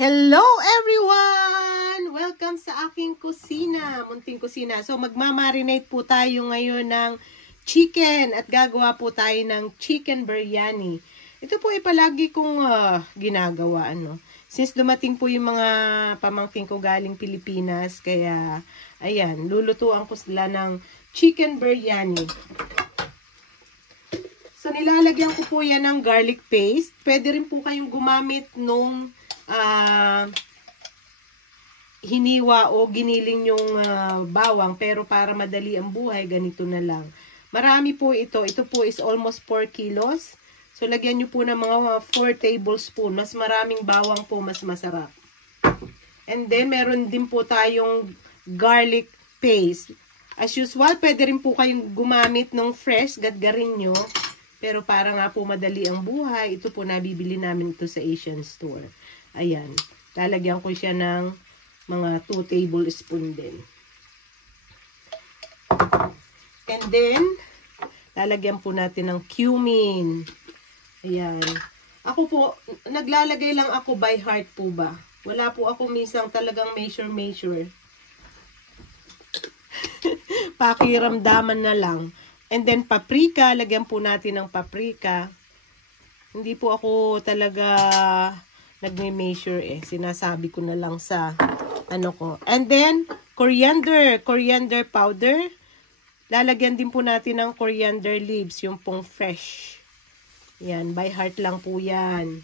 Hello everyone! Welcome sa aking kusina, munting kusina. So magmamarinate po tayo ngayon ng chicken at gagawa po tayo ng chicken biryani. Ito po ay palagi kong ginagawa. Since dumating po yung mga pamangkin ko galing Pilipinas, kaya ayan, lulutuan ko sila ng chicken biryani. So nilalagyan ko po yan ng garlic paste. Pwede rin po kayong gumamit nung hiniwa o giniling yung bawang, pero para madali ang buhay, ganito na lang. Marami po ito. Ito po is almost 4 kilos. So, lagyan nyo po ng mga 4 tablespoon. Mas maraming bawang po, mas masarap. And then, meron din po tayong garlic paste. As usual, pwede rin po kayong gumamit ng fresh, gadgarin nyo. Pero para nga po madali ang buhay, ito po nabibili namin ito sa Asian store. Ayan. Lalagyan ko siya ng mga 2 tablespoon din. And then, lalagyan po natin ng cumin. Ayan. Ako po, naglalagay lang ako by heart po ba. Wala po ako minsan talagang measure. Pakiramdaman na lang. And then, paprika. Lagyan po natin ng paprika. Hindi po ako talaga nagme-measure Sinasabi ko na lang sa ano ko. And then, coriander powder. Lalagyan din po natin ng coriander leaves, yung pong fresh. Yan, by heart lang po yan.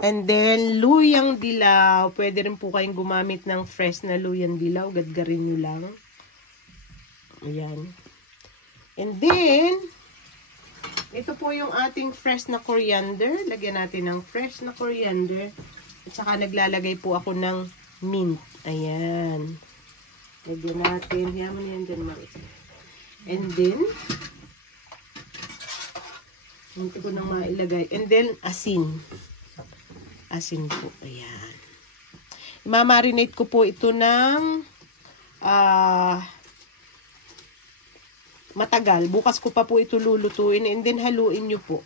And then, luyang dilaw. Pwede rin po kayong gumamit ng fresh na luyang dilaw. Gadgarin nyo lang. Ayan. And then, ito po yung ating fresh na coriander. Lagyan natin ng fresh na coriander. At saka naglalagay po ako ng mint. Ayan. Lagyan natin. Yaman yan dyan, Marit. And then, hindi ko nang mailagay. And then, asin. Asin po. Ayan. Imamarinate ko po ito ng matagal. Bukas ko pa po ito lulutuin. And then, haluin nyo po.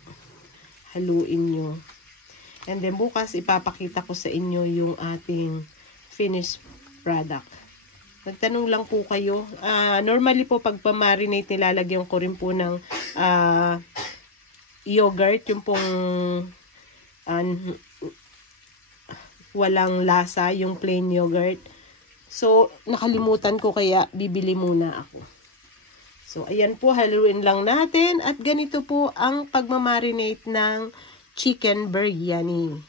Haluin nyo. And then, bukas, ipapakita ko sa inyo yung ating finished product. Nagtanong lang po kayo. Normally po, pag pamarinate, nilalagyan ko rin po ng yogurt. Yung pong walang lasa, yung plain yogurt. So, nakalimutan ko, kaya bibili muna ako. So, ayan po, haluin lang natin. At ganito po ang pagmamarinate ng chicken biryani.